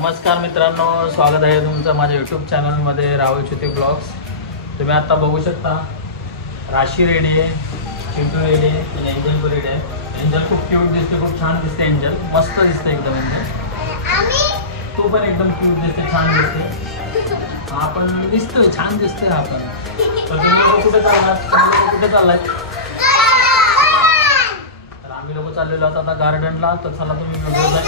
नमस्कार मित्रांनो, स्वागत आहे तुमचं माझ्या यूट्यूब चॅनलमध्ये राहुल चिते ब्लॉग्स। तुम्ही आता बघू शकता राशी रेडी आहे, चिंटू रेडी आहे आणि एंजल पण रेडी आहे। एंजल खूप क्यूट दिसते, खूप छान दिसते, एंजल मस्त दिसते एकदम। एंजल तू पण एकदम क्यूट दिसते, छान दिसते, हा पण दिसतोय छान दिसतोय हा पण। तर तुम्ही कुठे चाललात, कुठे चाललाय? आम्ही लोक चाललेलो आता गार्डनला। तर चला तुम्ही व्हिडिओला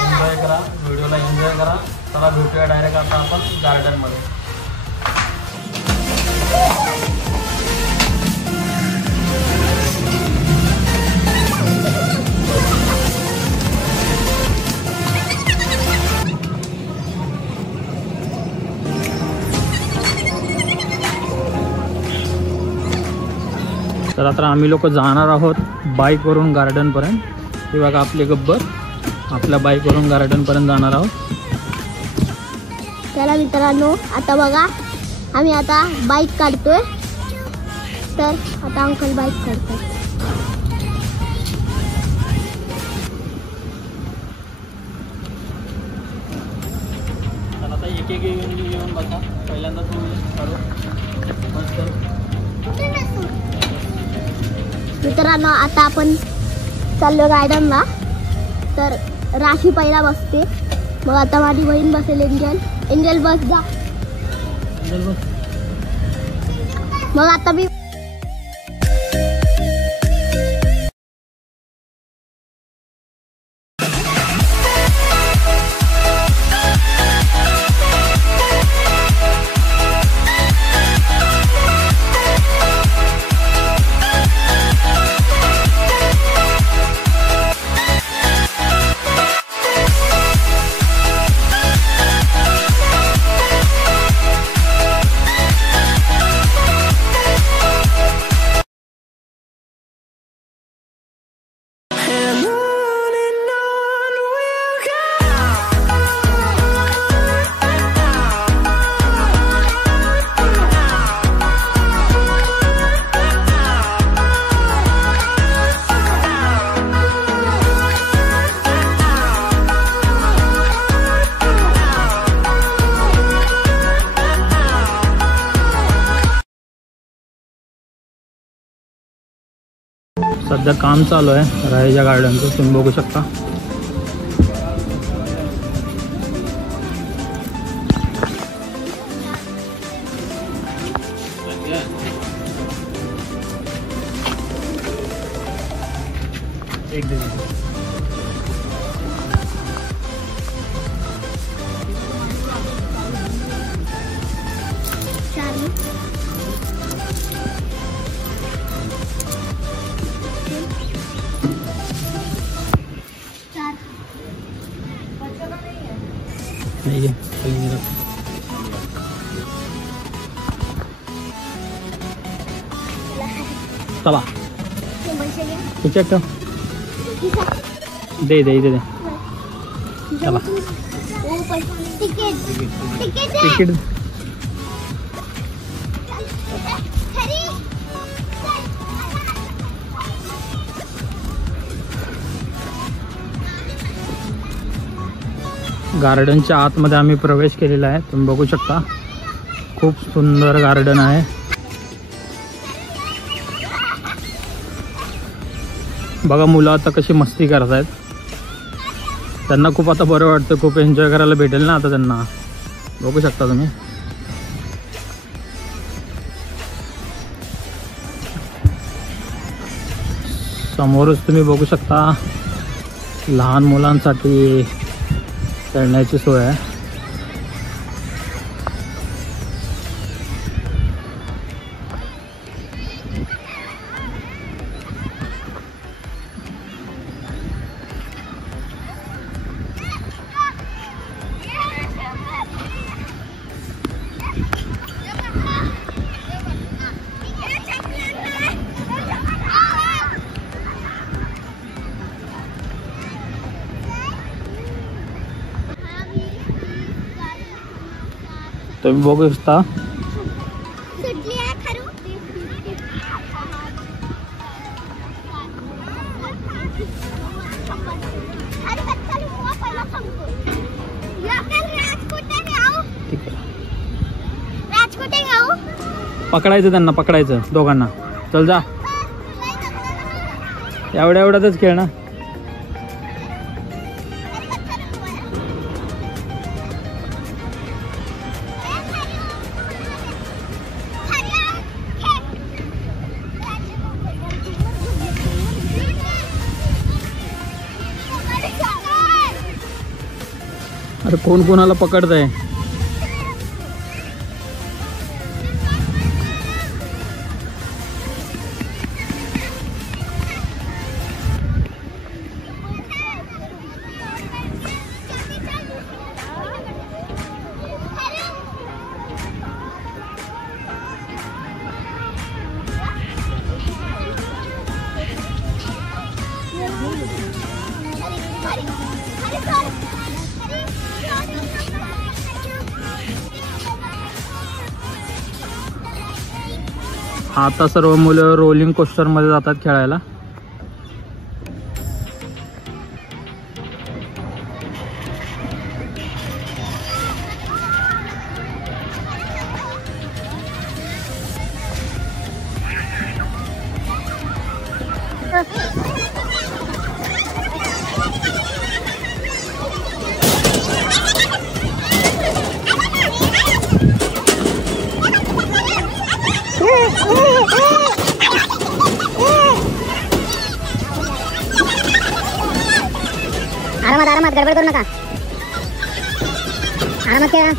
एन्जॉय करा। चला भेटूया डायरेक्ट आता आपण गार्डनमध्ये। तर आता आम्ही लोक जाणार आहोत बाईकवरून गार्डनपर्यंत। हे बघा आपले गब्बर आपल्या बाईकवरून गार्डनपर्यंत जाणार आहोत। चला मित्रांनो, आता बघा आम्ही आता बाईक काढतोय। तर आता अंकल बाईक काढतात। तर आता एक एक येऊन बघा, पहिल्यांदा तू काढू मस्त। मित्रांनो, आता आपण चाललो गार्डनला। तर राशी पहिला बसते, मग आता माझी बहीण बसेल। एंजल बस जा। मग आता मी सध्या काम चालू आहे राहेच्या गार्डनचं, तुम्ही बघू शकता। एक चला दे दे दे चला तिकीट गार्डनच्या आतमध्ये आम्ही प्रवेश केलेला आहे, तुम्ही बघू शकता। खूप सुंदर गार्डन आहे। बघा मुलं आता कशी मस्ती करत आहेत, त्यांना खूप आता बरं वाटतं, खूप एन्जॉय करायला भेटेल ना आता त्यांना। बघू शकता तुम्ही। समोरच तुम्ही बघू शकता लहान मुलांसाठी खेळण्याची सोय आहे। तुम्ही बघू शकता पकडायचं त्यांना, पकडायचं दोघांना. चल जा, एवढ्यातच खेळ ना. अरे कोण कोणाला पकडतंय? आता सर्व मुलं रोलिंग कोस्टर मध्ये जातात खेळायला. आरामात गडबड करू नका. आरामात खेळा.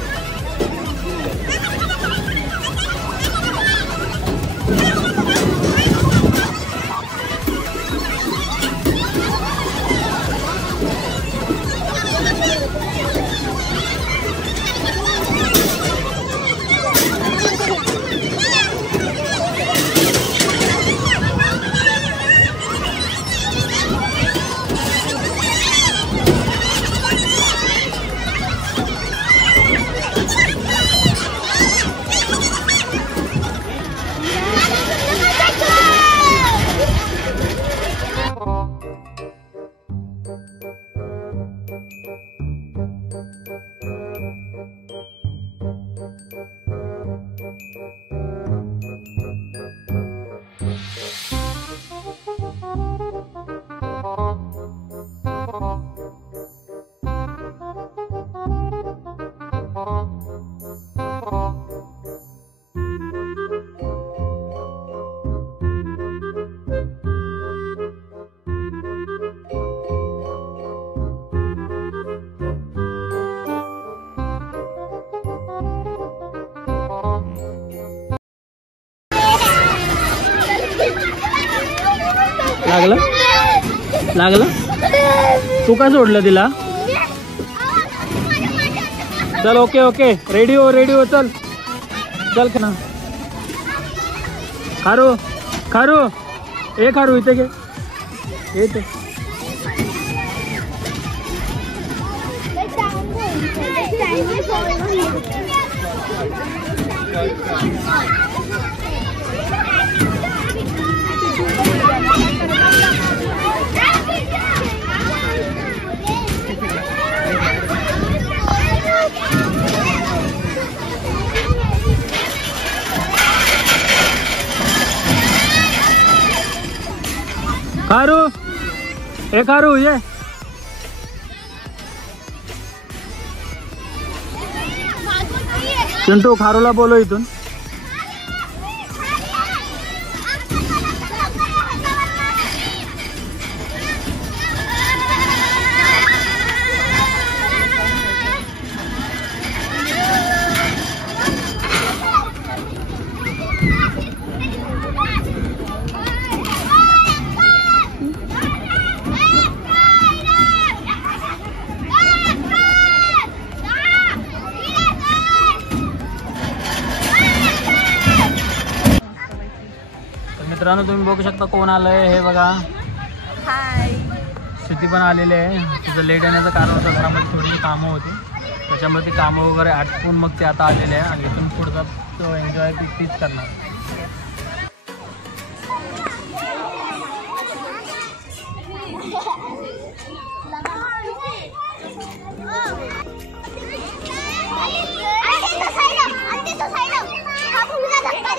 लागलं? तू का सोडलं तिला? चल ओके रेडी हो चल ना. खारू इथे घे. येते खारू ये. चिंटू खारूला बोलो इथून. मित्रांनो तुम्ही बघू शकता कोण आलंय हे बघा. हाय. श्रुती पण आलेली आहे. तिचं लेट येण्याचं कारण सत्रामध्ये थोडीशी कामं होती, त्याच्यामुळे ती कामं वगैरे आटपून मग ते आता आलेले आहे आणि इथून पुढचा तो एन्जॉय तीच करणार. धक्का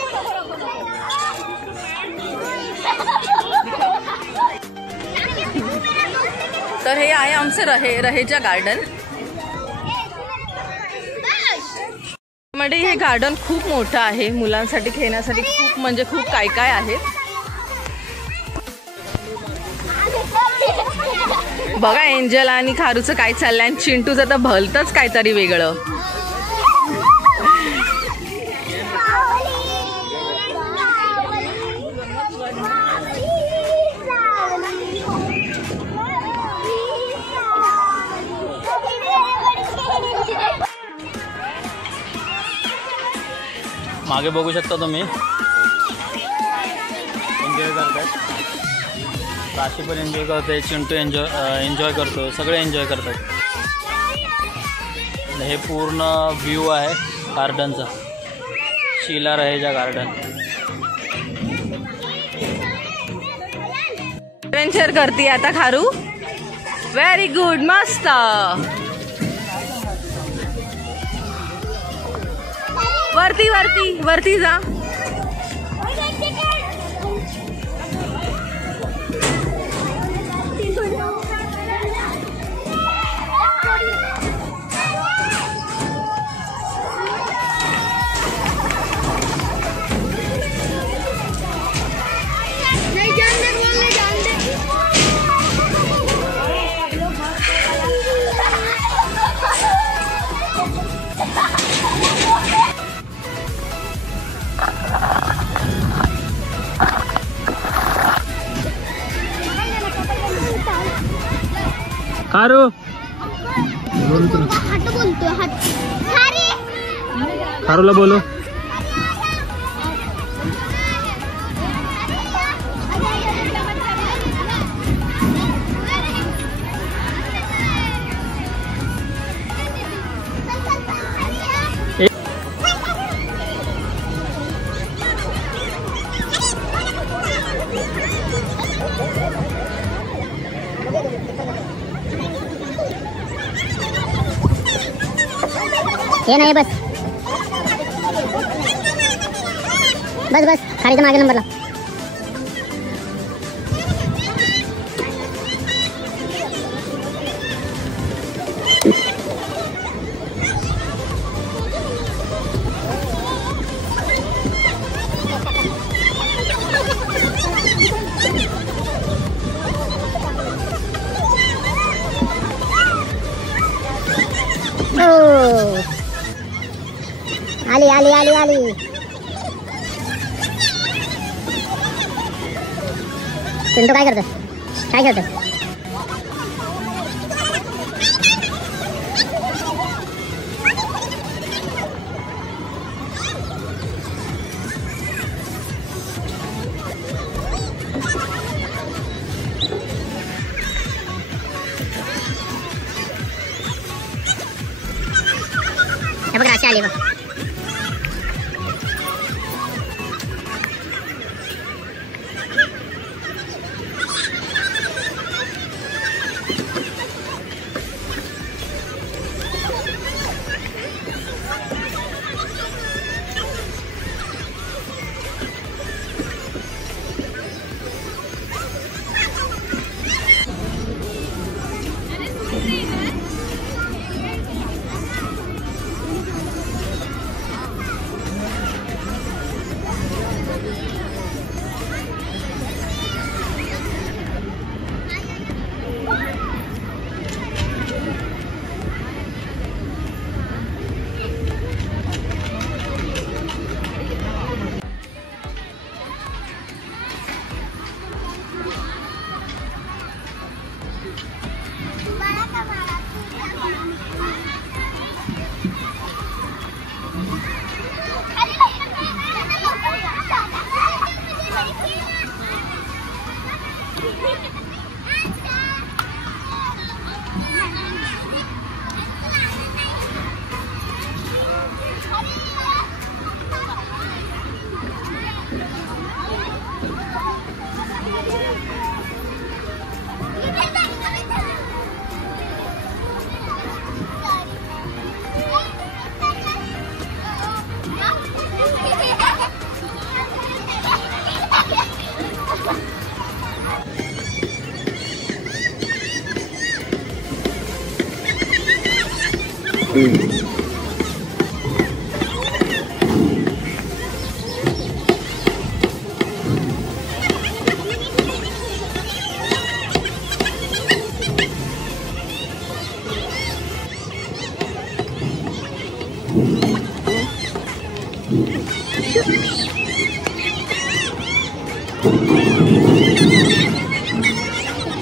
तर हे आहे आमचं रहेजा गार्डन. मध्ये हे गार्डन खूप मोठं आहे. मुलांसाठी खेळण्यासाठी खूप म्हणजे खूप काय काय आहे. बघा एंजल आणि खारूचं काय चाललंय आणि चिंटूचं तर भलतंच काहीतरी वेगळं. मागे बघू शकता तुम्ही एन्जॉय करतायत. राशी पण एन्जॉय करते, चिंटू एन्जॉय करतो, सगळे एन्जॉय करतात. हे पूर्ण व्ह्यू आहे गार्डनचा. शीला रहेजा गार्डन. एडव्हेंचर करते आता खारू. व्हेरी गुड, मस्त. वरती वरती वरती जा. खारू खारूला बोलो. हे नाही बस बस बस खाडीच्या मागे नंबरला. आली आली आली आली. चिंटू काय करतोय? काय खेळतोय? हे बघ राशी आली बघ.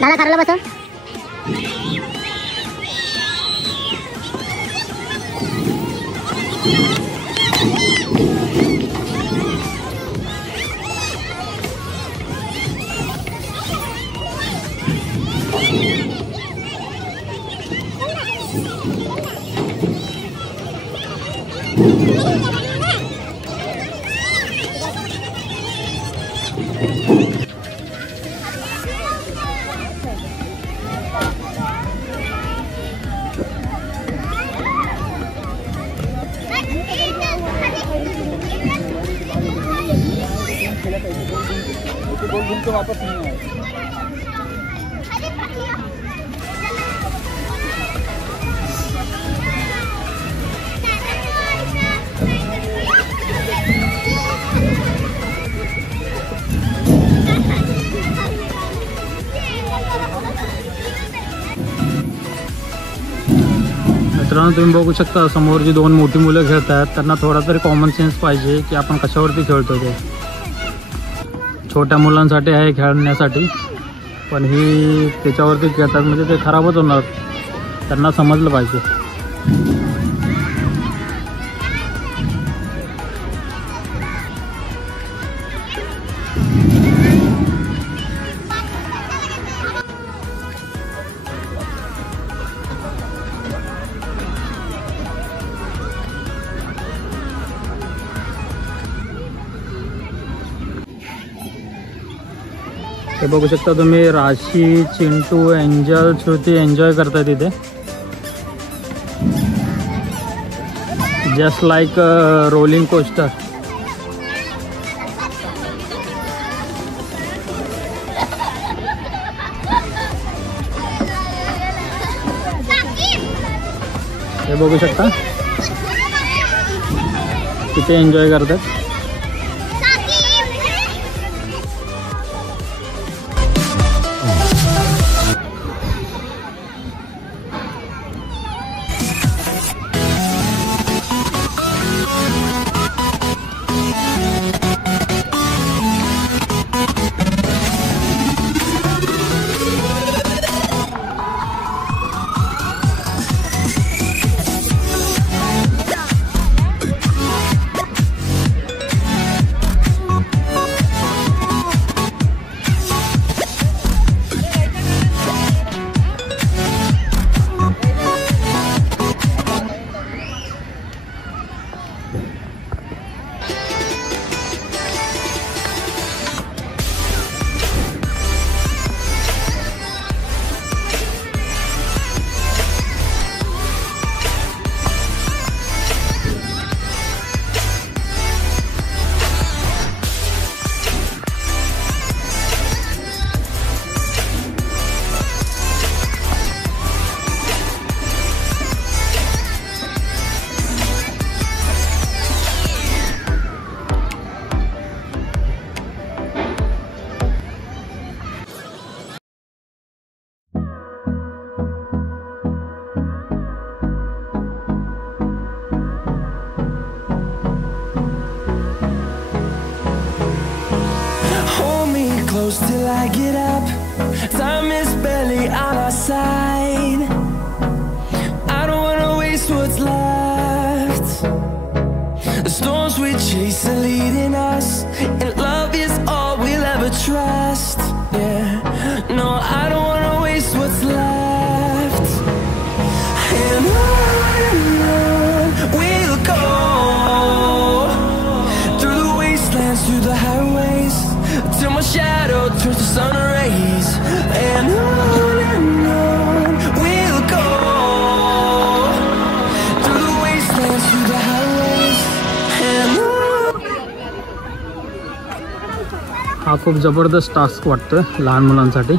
दादा करायला बसा. वापस नहीं आए. मित्रांनो तुम्ही बघू शकता समोर जी दोन मोठी मुलं खेळत आहेत त्यांना थोडा तरी कॉमन सेन्स पाहिजे की आपण कशावरती खेळतो ते. छोट्या मुलांसाठी आहे खेळण्यासाठी पण ही त्याच्यावरती खेळतात म्हणजे ते खराबच होणार. त्यांना समजलं पाहिजे. हे बघू शकता तुम्ही राशी, चिंटू, एंजल, श्रुती एन्जॉय करतात इथे. Just like rolling coaster. हे बघू शकता किती एन्जॉय करतात. Close till I get up. Time is barely on our side. I don't wanna waste what's left. The storms we chase are leading us, and love is all we'll ever trust. Yeah, no, I don't wanna waste what's left. And on we'll go, through the wastelands, through the highways, till my shadow turns to sun rays. And on we'll go, through the wastelands, through the highways. And हा खूप जबरदस्त टास्क वाटतोय लहान मुलांसाठी.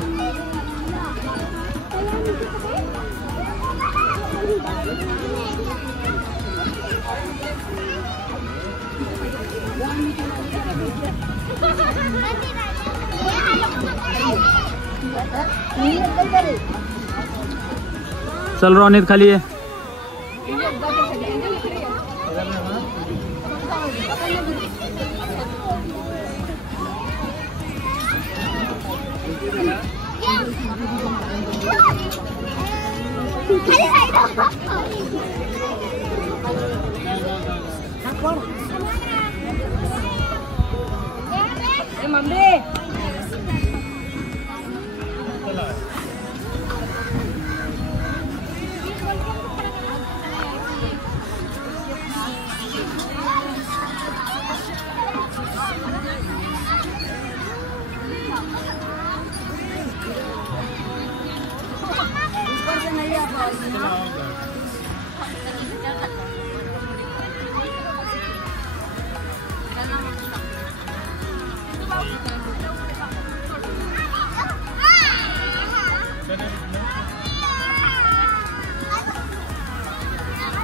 चल रोनित खाली आहे.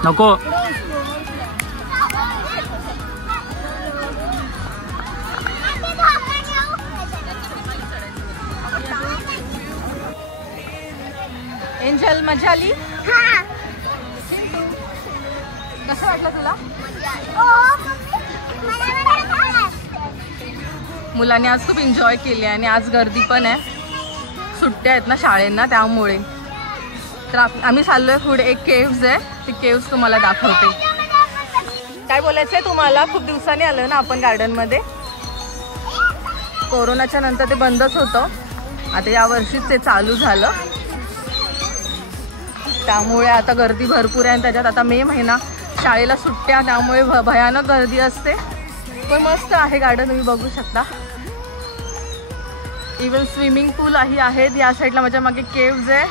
नको. एंजल मजा आली? कसं वाटलं तुला? मुलांनी आज खूप एन्जॉय केली आणि आज गर्दी पण आहे, सुट्ट्या आहेत ना शाळेंना, त्यामुळे. तर आम्ही चाललोय पुढे. एक केव्ज आहे, ती केव्ज तुम्हाला दाखवते. काय बोलायचंय तुम्हाला? खूप दिवसांनी आलं ना आपण गार्डनमध्ये. कोरोनाच्या नंतर ते बंदच होतं, आता या वर्षीच ते चालू झालं, त्यामुळे आता गर्दी भरपूर आहे. आणि त्याच्यात आता मे महिना, शाळेला सुट्ट्या, त्यामुळे भयानक गर्दी असते. पण मस्त आहे गार्डन, तुम्ही बघू शकता. इवन स्विमिंग पूल ही आहेत. या साईडला माझ्या मागे केव्ज आहे.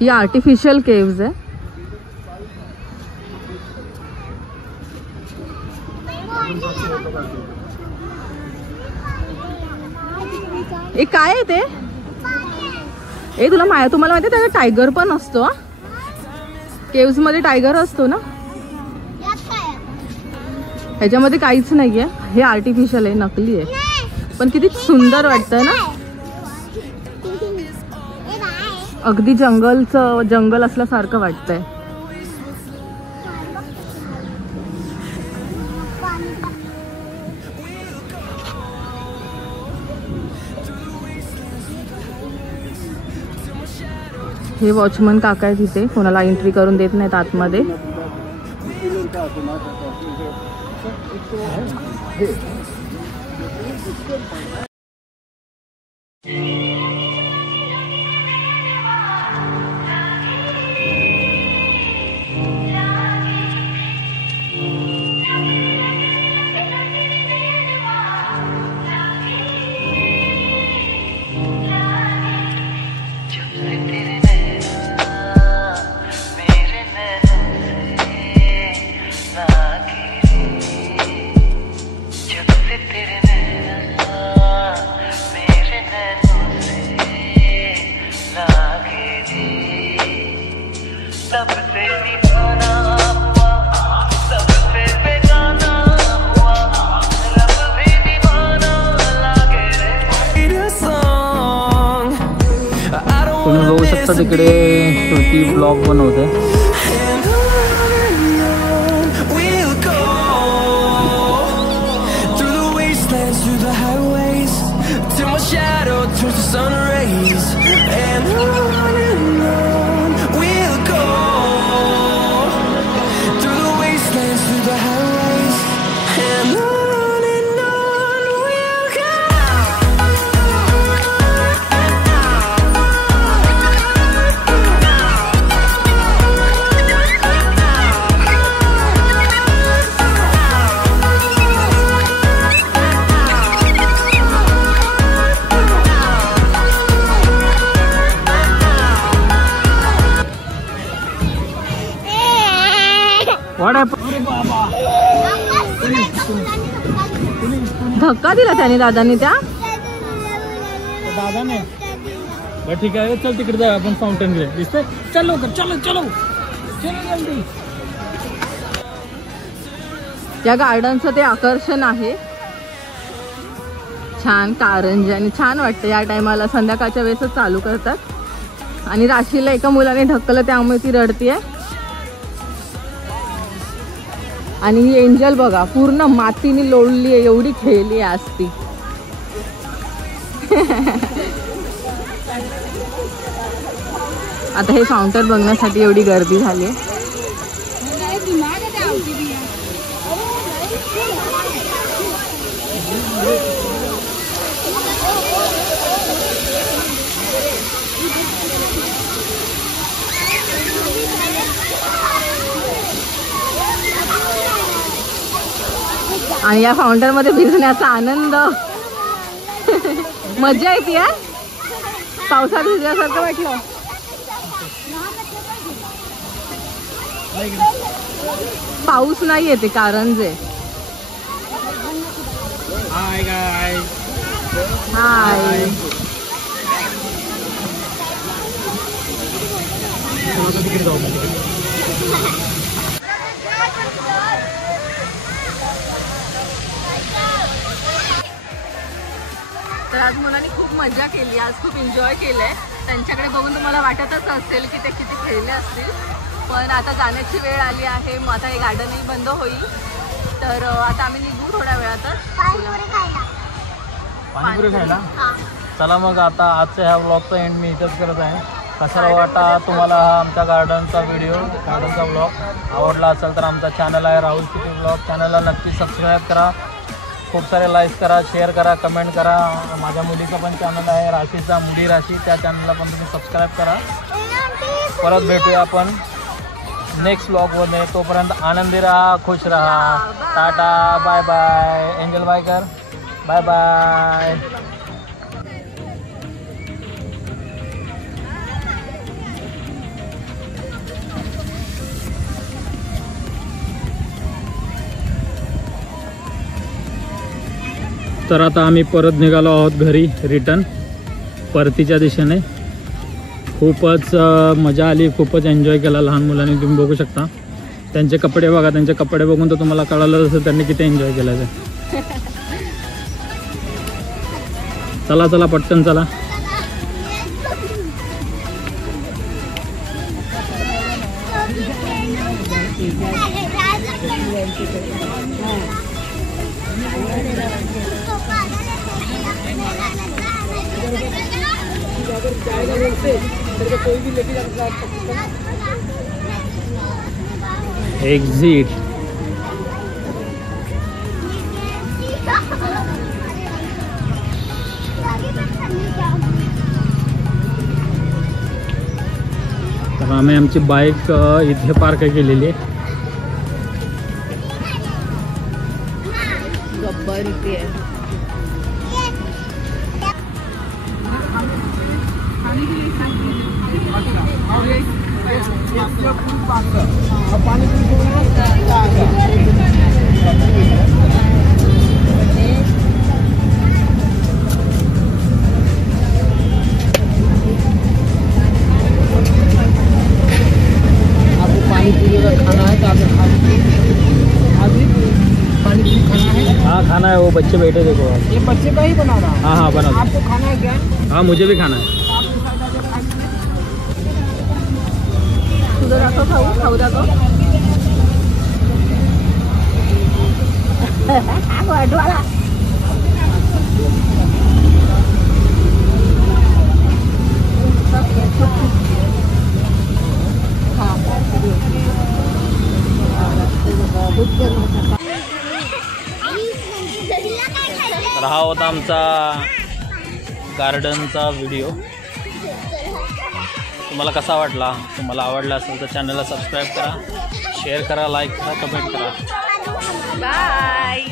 ही आर्टिफिशियल केव्ज आहे. हे काय आहे ते? ए तुम्हाला माहिती आहे त्याचा टायगर पण असतो. केव्ज मध्ये टायगर असतो ना. ह्याच्यामध्ये काहीच नाहीये, हे आर्टिफिशियल आहे, नकली आहे. पण किती सुंदर वाटतं ना. अगदी जंगल असल्यासारखं वाटतंय. हे वॉचमन काका आहे तिथे, कोणाला एंट्री करून देत नाहीत आतमध्ये. तुम्ही बघू शकता तिकडे श्रुती ब्लॉग बनवते. धक्का दिला त्याने दादांनी त्या. दादा नाही बरं ठीक आहे चल तिकडे जाऊ आपण फाउंटनकडे दिसतंय चल लवकर चलो चलो चलो जल्दी. या गार्डनचं ते आकर्षण आहे. छान कारंजी आणि छान वाटतं या टायमाला संध्याकाळच्या वेळेसच चालू करतात. आणि राशीला एका मुलाने ढकललं त्यामुळे ती रडतीये. आणि ही एंजल बघा पूर्ण मातीने लोळली आहे एवढी खेळली आहे आज ती. आता हे फाउंटन बघण्यासाठी एवढी गर्दी झाली आहे. आणि या फाउंटन मध्ये भिजण्याचा आनंद मजा येते. पावसात भिजल्यासारखं वाटलं. पाऊस नाही येते कारंजे. हाय गाय हाय. तिकडे जाऊ तर आज मुलांनी खूप मजा केली. आज खूप एन्जॉय केलंय. त्यांच्याकडे बघून तुम्हाला वाटतच असेल की ते किती खेळले असतील. पण आता जाण्याची वेळ आली आहे. मग आता हे गार्डनही बंद होईल. तर आता आम्ही निघू थोड्या वेळातच पाणीपुरी खायला. चला मग आता आजच्या ह्या ब्लॉगचा एंड मी इथंच करत आहे. कसा वाटा तुम्हाला हा आमच्या गार्डनचा ब्लॉग आवडला असेल तर आमचा चॅनल आहे राहुल सिटी ब्लॉग. चॅनलला नक्की सबस्क्राईब करा. खूप सारे लाईक करा, शेअर करा, कमेंट करा. माझ्या मुलीचा पण चॅनल आहे राशीचा मुली राशी. त्या चॅनलला पण तुम्ही सबस्क्राईब करा. परत भेटूया आपण नेक्स्ट ब्लॉगमध्ये. तोपर्यंत आनंदी राहा, खुश राहा. Ta-ta bye bye. Angel bye कर. Bye bye. तर आता आम्ही परत निघालो आहोत घरी रिटर्न परतीच्या दिशेने. खूपच मजा आली, खूपच एन्जॉय केला लहान मुलांनी. तुम्ही बघू शकता त्यांचे कपडे बघा. त्यांचे कपडे बघून तर तुम्हाला कळालं असेल त्यांनी किती एन्जॉय केलं ते. चला चला पटकन चला. एक्झिट. तर आम्ही आमची बाईक इथे पार्क केलेली आहे. गब्बर इथे आहे. आपको पानी पूरी का खाना है तो आपको पानी पूरी खाना है. हाँ खाना है. वो बच्चे बैठे देखो. ये बच्चे का ही बना रहा. हाँ हाँ बना. आपको खाना है क्या? हाँ मुझे भी खाना है. तुझं दाखव खाऊ. खाऊ दाखव. तर हा होता आमचा गार्डनचा व्हिडिओ. तुम्हाला कसा वाटला? तुम्हाला आवडला असेल तर चॅनलला सबस्क्राईब करा, शेअर करा, लाईक करा, कमेंट करा. बाय.